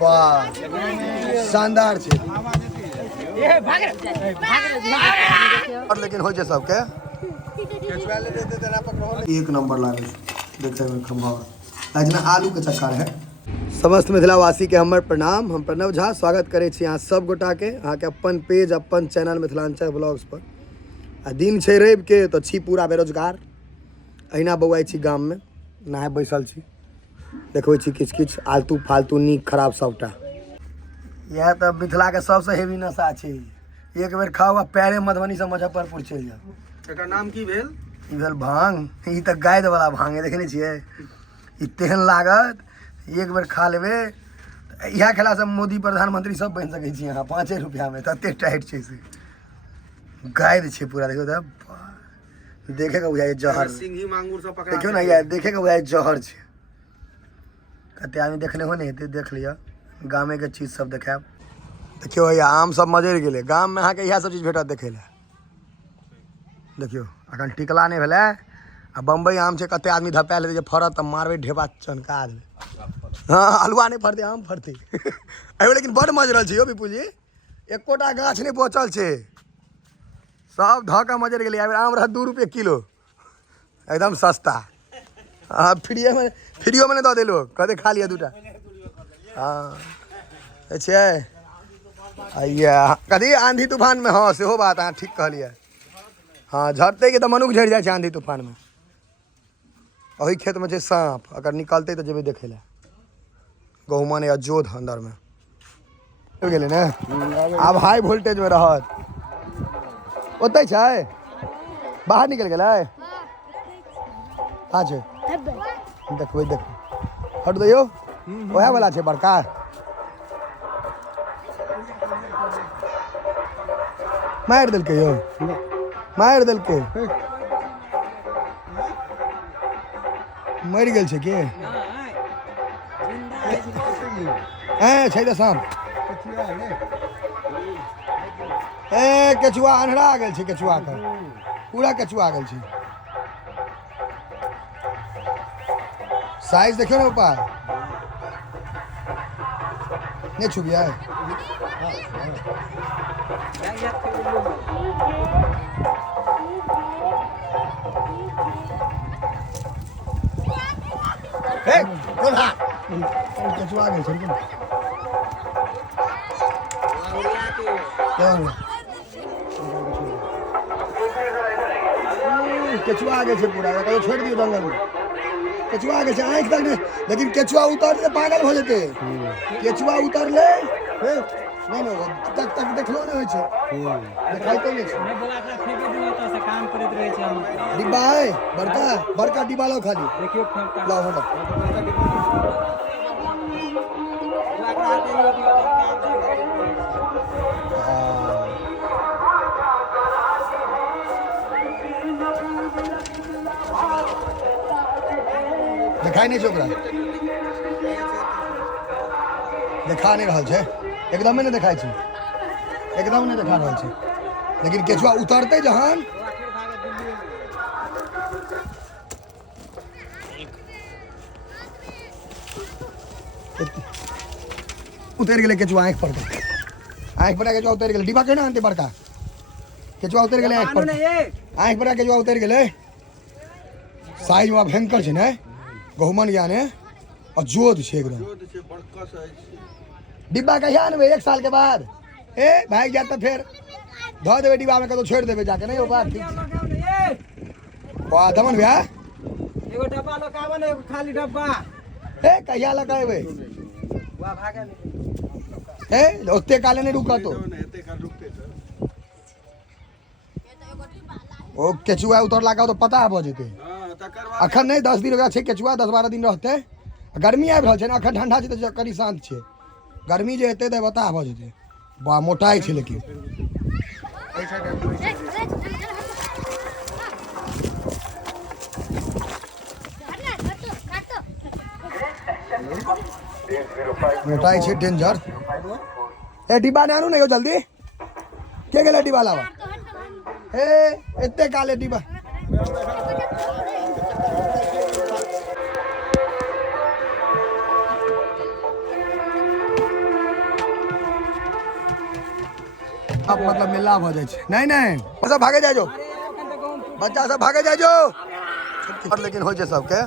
वाह शानदार छे और लेकिन हो जे सबके एक नंबर लागे देखे में खंभा लेकिन आलू के चक्कर है। समस्त मिथिलावासी के हमर प्रणाम। हम प्रणव झा स्वागत करे छी अहाँ सब गोटा के अहाँ के अपन पेज अपन चैनल मिथिलांचल ब्लॉग्स पर। आ दिन छै रवि के तो छी पूरा बेरोजगार अहिना बौआई छी गाम में नहाय बैसल छी देखबै छी किछ किछ आलतू फालतू नीक खराब सबटा। यह तो मिथिला के सबसे हेवी नशा छै। एक बेर खाओ आ पैरे मधुबनी से मुजफ्फरपुर चलि जाओ। एकर नाम की भेल? ई भेल भांग। ई तो गायद वाला भांग है देखने छियै। ई तेहन लागत एक बेर खा लेबे इएह खेला से मोदी प्रधानमंत्री सब बनि सकै छी अहाँ 5 रुपया में। तते टाइट छै से गायद छै पूरा। देखियो त देखे के बुझाय जहर सिंही मांगुर सब पकड़ा देखियो ना यार देखे के बुझाय जहर छै। कते आदमी देखले हो नहीं देख लिया गामे के चीज सब देखाब। देखियो या आम सब मजरि गेलै गाम में अहाँ के इएह सब चीज भेटत देखे ले। देखियो अखन टिकला नहीं भेलै आ बम्बई आम छै कते आदमी धपायल हेतै जे फड़त त मारबे ढेबा चनका देबै। हाँ अलुआ नहीं फड़ते आम फड़ते एबे लेकिन बड़ मजरल छै यो विपुल जी एकोटा गाछ नहीं बचल छै सब ध के मजर गेलै। एबे आम रहत 2 रुपये किलो एकदम सस्ता। हाँ फ्रियो में नहीं दऽ देलो कहते खा लिया दूटा। हाँ छै कथी आंधी तूफान में। हाँ सेहो बात अहाँ ठीक कहलिए। हाँ झड़ते के तो मनुख झड़ जाए आंधी तूफान में। वही खेत में छै सांप अगर निकलते तो जेबे देखे ला गहुमा ने अजोध अंदर में हो गेलै ने। अब हाई वोल्टेज में रहत ओतै छै बाहर निकल गेलै। हाँ छै देखबै देख हट दियो ओहे वाला छै बड़का। मारि देलकै यौ मारि देलकै मरि गेल छै के छै तऽ सांप केचुआ अन्हरा गेल छै। केचुआ के पूरा केचुआ गेल छै। साइज देखियो ना ऊपर नहीं छुबिया केचुआ गेल छै केचुआ गेल छै पूरा छोड़ दियो जंगल में। केचुआ गेल छै आँखि तक नहीं लेकिन केचुआ उतर पागल हो जेते। केचुआ उतरले नहीं नहीं तक तक देखलो नहीं छै देखाइते नहीं छै। डिब्बा है बड़का बड़का डिब्बा लो खाली लाओ हटो देखाई नहीं छोकरा देखा नहीं रहल छै एकदम नहीं देखाई छै एकदम नहीं देखा रहल छै लेकिन केचुआ उतरते जहान उतर गेलै केचुआ आँखि पर केचुआ उतर गेलै। डिब्बा केना आनते बड़का केचुआ उतर गेलै आँखि पर केचुआ उतर गेलै। साइज में भयंकर छै ने गहुमन यानी और जोध छै एकदम। डिब्बा कहिया आनबै 1 साल के बाद भाग जात तो फिर धो देवे डिब्बा में कतो छोड़ देवे जाके नहीं हो बात ठीक वाह दमन भैया एगो डब्बा लगावन एगो खाली डब्बा कहिया लगाएबे वाह भागे ओते काले नहीं रुका तो ओ केचुआ उतर लगा तो पता भ जेते। अखन नहीं 10 दिन हो गया छै केचुआ 10-12 दिन रहते। गर्मी आबि रहल छै ने अखन ठंडा छै तो कनी शांत छै। गर्मी जे हेतै तो बता भ जेते। बा मोटाई छै लेकिन मोटाई छै डेंजर। डिब्बा ने आनू ने जल्दी के गेलै डिब्बा लावा एते काले डिब्बा मतलब मिलना हो जाए नहीं नहीं सब भागे जाए जो बच्चा सब भागे जाए जो लेकिन हो जाए सबके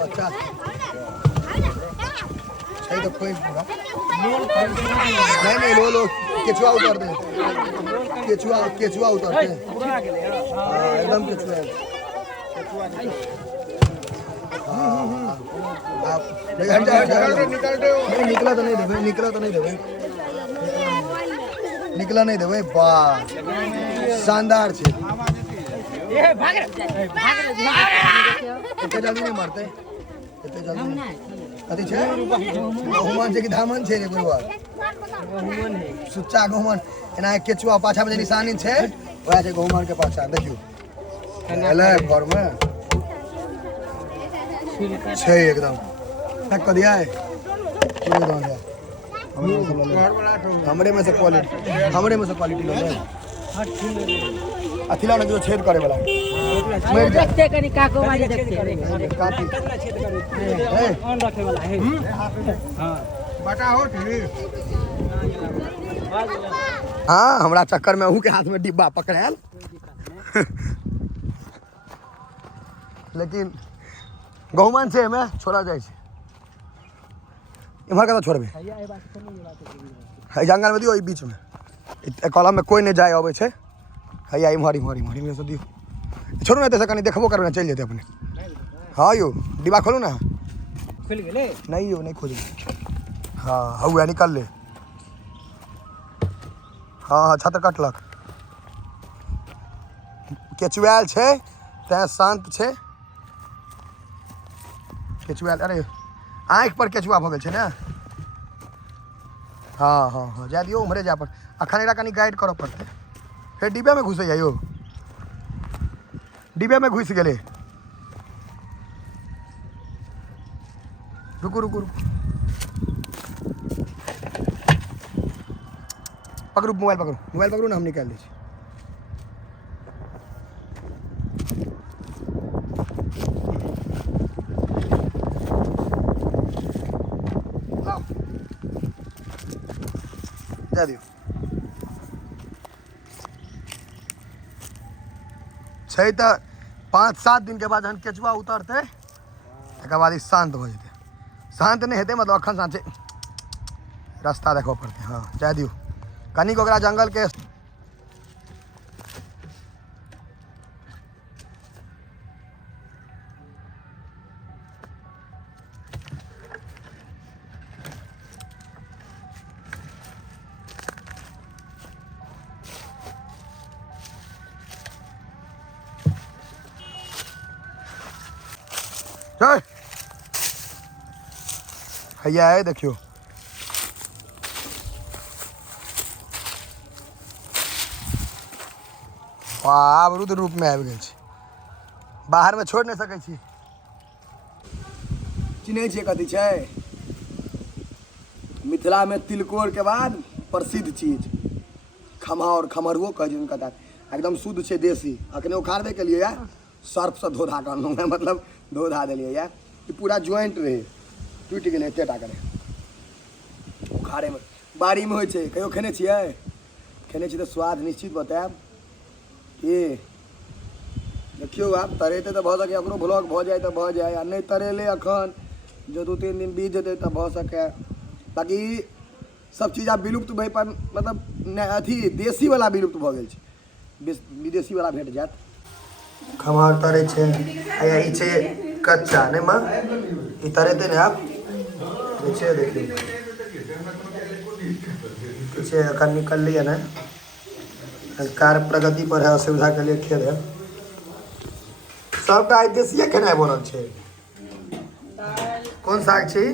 बच्चा सही तो कोई नहीं लो लो केचुआ उतार दे केचुआ उतार दे एकदम केचुआ निकला तो नहीं देवे वाह शानदार छे इतने जल्दी नहीं मारते इतने जल्दी कथी छे गहुमन छे कि धामन छे रे गुरुआ सुच्चा गहुमन एना केचुआ पाछा में निशानी छे वैसे छे गहुमन के पाछा देखियो एले घर में छे एकदम तक कर दिया है एकदम हमरे में से क्वालिटी लो अथिला ने जो छेद करे वाला देखते कनी काको वाली देखते काटी ऑन रखे वाला है हां बटा हो ठीक हां हमरा चक्कर में अहू के हाथ में डिब्बा पकड़ायल लेकिन गहुमान से में छोड़ा जाए छे इमहर का तो छोड़बे है जंगल में दियो ई बीच में कॉलम में कोई नहीं जाए आवे छे हैया इमहर में से दियो छोड़ू ना तैसे कनी देखबो करबे चल जेते अपने हां यो डिब्बा खोलू ना खुल गेले नहीं यो नहीं खोजू हां हौआ निकल ले हां छात्र कटलक केचुआल छे ते शांत छे केचुआ अरे आँख पर केचुआ भ गेल छै ने हाँ जा दियो उम्हरे जा पर अखन एकरा कनी गाइड करऽ पड़तै फेर डिब्बे में घुसै यौ डिब्बे में घुस गेलै रुकू पकड़ू मोबाइल पकड़ू ना हम निकाल दै छी जा दियो छै तऽ 5-7 दिन के बाद जहन केचुआ उतरते तकर बाद शांत हो जेतै शांत नहीं हेतै मतलब अखन शांत रास्ता देखो पड़ते हाँ जा दियो कनिक ओकरा जंगल के हैया है देखियो वाह रुद्र रूप में आबि गेल छै बाहर में छोड़ नहीं सकै छी चिन्है छियै कथी छै मिथिला में तिलकोर के बाद प्रसिद्ध चीज खमहरुओ कहै छै उनका एकदम शुद्ध छै देसी अखने उखाड़बे के लिए यार सर्फ से धो धा कर मतलब धो धा दिलिए यार पूरा ज्वाइंट रहे टूट गए एते टा करे उखाड़े में बाड़ी में होइ छै कहियो खेने छियै तऽ स्वाद निश्चित बतायब कि देखियो आप तरेते तो भऽ सके अपनो ब्लॉग भऽ जाए तो भऽ जाए आ नहीं तरेले अखन जो 2-3 दिन बीत जेतै तो भऽ सके बाकी सब चीज आब विलुप्त भऽ पर मतलब अथी देसी वाला विलुप्त भऽ गेल छै विदेशी वाला भेट जात खमहार तरे छै आ ई छै कच्चा नहीं मां ई तरेते ने आप नीचे देखिए पीछे अखन निकल लिया ना कार प्रगति पर है असुविधा के लिए खेल है सबटा देसीय खेनाइ बनल छै कौन साग छै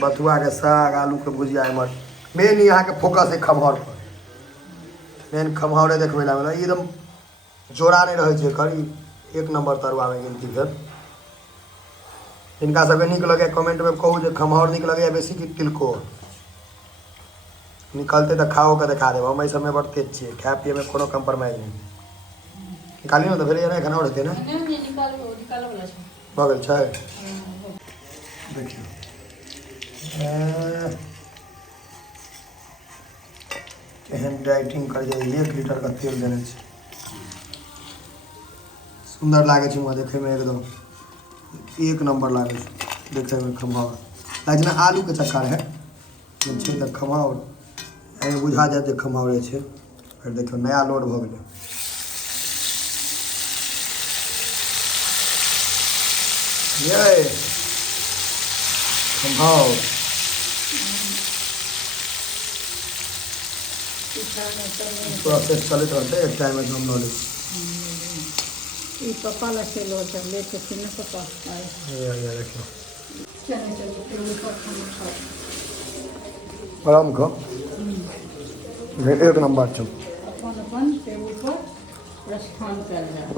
बथुआ के साग आलू के भुजिया एमर मेन यहाँ के फोकस है खमहर पर मेन खमहरे देखबे ला एकदम जोड़ा नहीं रहे छै कर एक नंबर तरुआ में गिनती भेल जिनका सबके नीक लगे कमेंट में कहू जे खमहर नीक लगे बेसी कि तिलकोर निकलते तो खाओ के देखा देब हम सब में बड़ तेज छे खाए पिए में कोनो कम्प्रोमाइज नहीं निकाली ना तो फिर एना खाना होते ना भऽ गेल छै देखियो एहन डाइटिंग कर जाइए 1 लीटर का तेल देने छै सुंदर लागे छै देखे में एकदम 1 नंबर लागे छै देखे में खम्हाउर लागे ना आलू के चक्कर है छै त खम्हाउर एमे बुझा जाए खम्हाउरे छै फिर देखियो नया लोड भ गेलै ये खम्हाउर प्रोसेस चलते रहते एक टाइम में हम लो ली ये पापा ला से लो चल ले तो कितना पापा आए ये देखियो चलो चलो तेल पर खाना खाओ आराम को एक नंबर चल अपन टेबल पर प्रस्थान कर जाए